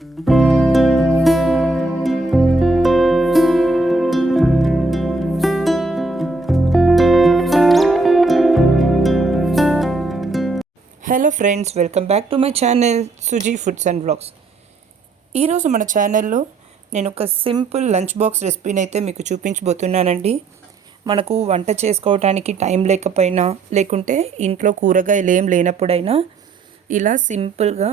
Hello friends, welcome back to my channel Suji foods and vlogs. ఈరోజు మన ఛానల్లో నేను ఒక సింపుల్ లంచ్ బాక్స్ రెసిపీని అయితే మీకు చూపించబోతున్నానండి. మనకు వంట చేసుకోవడానికి టైం లేకపోయినా, లేకుంటే ఇంట్లో కూరగాయలు ఏం లేనప్పుడైనా ఇలా సింపుల్గా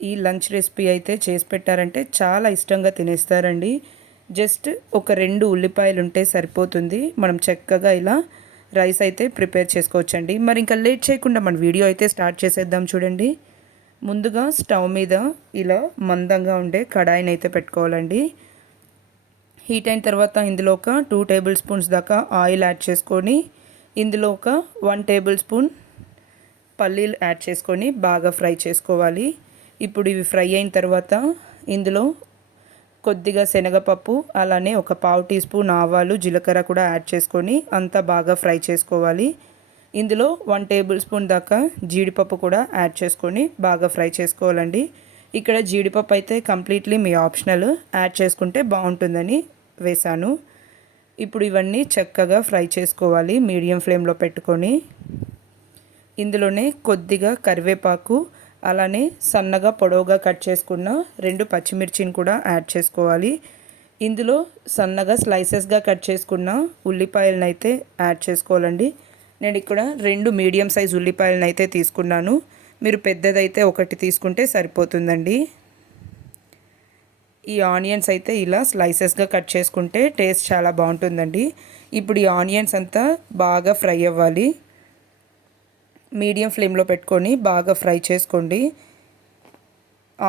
ఈ లంచ్ రెసిపీ అయితే చేసి పెట్టారంటే చాలా ఇష్టంగా తినేస్తారండి. జస్ట్ ఒక 2 ఉల్లిపాయలు ఉంటే సరిపోతుంది. మనం చక్కగా ఇలా రైస్ అయితే ప్రిపేర్ చేసుకోవచ్చండి. మరి ఇంకా లేట్ చేయకుండా మన వీడియో అయితే స్టార్ట్ చేసేద్దాం. చూడండి, ముందుగా స్టవ్ మీద ఇలా మందంగా ఉండే కడాయిని అయితే పెట్టుకోవాలండి. హీట్ అయిన తర్వాత ఇందులో ఒక 2 టేబుల్ స్పూన్స్ దాకా ఆయిల్ యాడ్ చేసుకొని, ఇందులో ఒక 1 టేబుల్ స్పూన్ పల్లీలు యాడ్ చేసుకొని బాగా ఫ్రై చేసుకోవాలి. ఇప్పుడు ఇవి ఫ్రై అయిన తర్వాత ఇందులో కొద్దిగా శనగపప్పు, అలానే ఒక 1/2 టీ స్పూన్ ఆవాలు, జీలకర్ర కూడా యాడ్ చేసుకొని అంతా బాగా ఫ్రై చేసుకోవాలి. ఇందులో 1 టేబుల్ స్పూన్ దాకా జీడిపప్పు కూడా యాడ్ చేసుకొని బాగా ఫ్రై చేసుకోవాలండి. ఇక్కడ జీడిపప్పు అయితే కంప్లీట్లీ మీ ఆప్షనల్, యాడ్ చేసుకుంటే బాగుంటుందని వేశాను. ఇప్పుడు ఇవన్నీ చక్కగా ఫ్రై చేసుకోవాలి మీడియం ఫ్లేమ్లో పెట్టుకొని. ఇందులోనే కొద్దిగా కరివేపాకు, అలానే సన్నగా పొడవుగా కట్ చేసుకున్న 2 పచ్చిమిర్చిని కూడా యాడ్ చేసుకోవాలి. ఇందులో సన్నగా స్లైసెస్గా కట్ చేసుకున్న ఉల్లిపాయలను అయితే యాడ్ చేసుకోవాలండి. నేను ఇక్కడ 2 మీడియం సైజ్ ఉల్లిపాయలను అయితే తీసుకున్నాను. మీరు పెద్దదైతే ఒకటి తీసుకుంటే సరిపోతుందండి. ఈ ఆనియన్స్ అయితే ఇలా స్లైసెస్గా కట్ చేసుకుంటే టేస్ట్ చాలా బాగుంటుందండి. ఇప్పుడు ఈ ఆనియన్స్ అంతా బాగా ఫ్రై అవ్వాలి. మీడియం ఫ్లేమ్లో పెట్టుకొని బాగా ఫ్రై చేసుకోండి.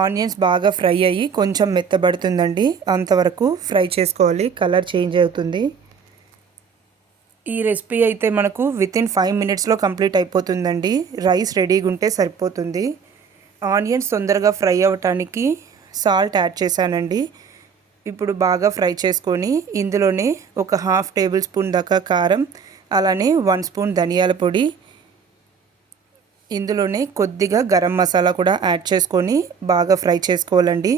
ఆనియన్స్ బాగా ఫ్రై అయ్యి కొంచెం మెత్తబడుతుందండి, అంతవరకు ఫ్రై చేసుకోవాలి. కలర్ చేంజ్ అవుతుంది. ఈ రెసిపీ అయితే మనకు వితిన్ 5 మినిట్స్లో కంప్లీట్ అయిపోతుందండి. రైస్ రెడీగా ఉంటే సరిపోతుంది. ఆనియన్స్ తొందరగా ఫ్రై అవ్వటానికి సాల్ట్ యాడ్ చేశానండి. ఇప్పుడు బాగా ఫ్రై చేసుకొని ఇందులోనే ఒక 1/2 టేబుల్ స్పూన్ దాకా కారం, అలానే 1 స్పూన్ ధనియాల పొడి, ఇందులోనే కొద్దిగా గరం మసాలా కూడా యాడ్ చేసుకొని బాగా ఫ్రై చేసుకోవాలండి.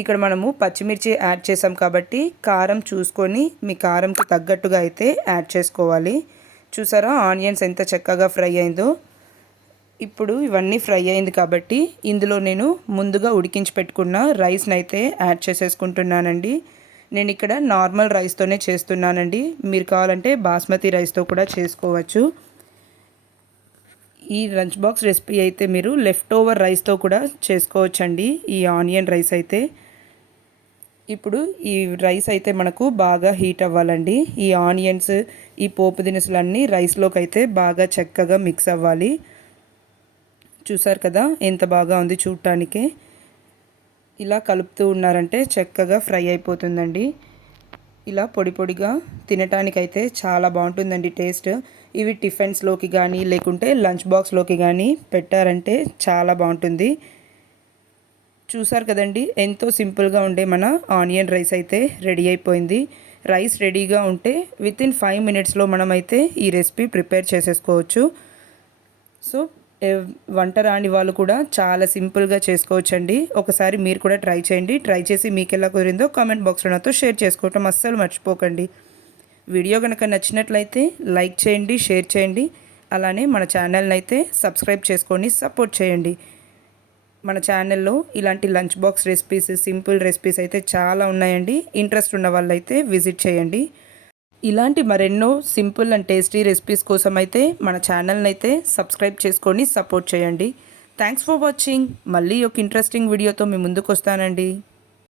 ఇక్కడ మనము పచ్చిమిర్చి యాడ్ చేసాం కాబట్టి కారం చూసుకొని మీ కారంకి తగ్గట్టుగా అయితే యాడ్ చేసుకోవాలి. చూసారా ఆనియన్స్ ఎంత చక్కగా ఫ్రై అయిందో. ఇప్పుడు ఇవన్నీ ఫ్రై అయింది కాబట్టి ఇందులో నేను ముందుగా ఉడికించి పెట్టుకున్న రైస్ని అయితే యాడ్ చేసేసుకుంటున్నానండి. నేను ఇక్కడ నార్మల్ రైస్తోనే చేస్తున్నానండి. మీరు కావాలంటే బాస్మతి రైస్తో కూడా చేసుకోవచ్చు. ఈ లంచ్ బాక్స్ రెసిపీ అయితే మీరు లెఫ్ట్ ఓవర్ రైస్తో కూడా చేసుకోవచ్చండి, ఈ ఆనియన్ రైస్ అయితే. ఇప్పుడు ఈ రైస్ అయితే మనకు బాగా హీట్ అవ్వాలండి. ఈ ఆనియన్స్, ఈ పోపు దినుసులన్నీ రైస్లోకి అయితే బాగా చక్కగా మిక్స్ అవ్వాలి. చూసారు కదా ఎంత బాగా ఉంది చూడటానికే. ఇలా కలుపుతూ ఉన్నారంటే చక్కగా ఫ్రై అయిపోతుందండి. ఇలా పొడి పొడిగా తినటానికైతే చాలా బాగుంటుందండి టేస్ట్. ఇవి టిఫిన్స్లోకి కానీ లేకుంటే లంచ్ బాక్స్లోకి కానీ పెట్టారంటే చాలా బాగుంటుంది. చూసారు కదండి, ఎంతో సింపుల్గా ఉండే మన ఆనియన్ రైస్ అయితే రెడీ అయిపోయింది. రైస్ రెడీగా ఉంటే వితిన్ 5 మినిట్స్లో మనమైతే ఈ రెసిపీ ప్రిపేర్ చేసేసుకోవచ్చు. సో వంట రాని వాళ్ళు కూడా చాలా సింపుల్గా చేసుకోవచ్చండి. ఒకసారి మీరు కూడా ట్రై చేయండి. ట్రై చేసి మీకు ఎలా కుదిరిందో కామెంట్ బాక్స్లో నాతో షేర్ చేసుకోవటం అస్సలు మర్చిపోకండి. వీడియో కనుక నచ్చినట్లయితే లైక్ చేయండి, షేర్ చేయండి. అలానే మన ఛానల్ని అయితే సబ్స్క్రైబ్ చేసుకొని సపోర్ట్ చేయండి. మన ఛానల్లో ఇలాంటి lunch box recipes, simple recipes అయితే చాలా ఉన్నాయండి. ఇంట్రెస్ట్ ఉన్న వాళ్ళైతే విజిట్ చేయండి. ఇలాంటి మరెన్నో సింపుల్ అండ్ టేస్టీ రెసిపీస్ కోసం అయితే మన ఛానల్ని అయితే సబ్స్క్రైబ్ చేసుకొని సపోర్ట్ చేయండి. Thanks for watching. మళ్ళీ ఒక ఇంట్రెస్టింగ్ వీడియోతో మీ ముందుకు వస్తానండి.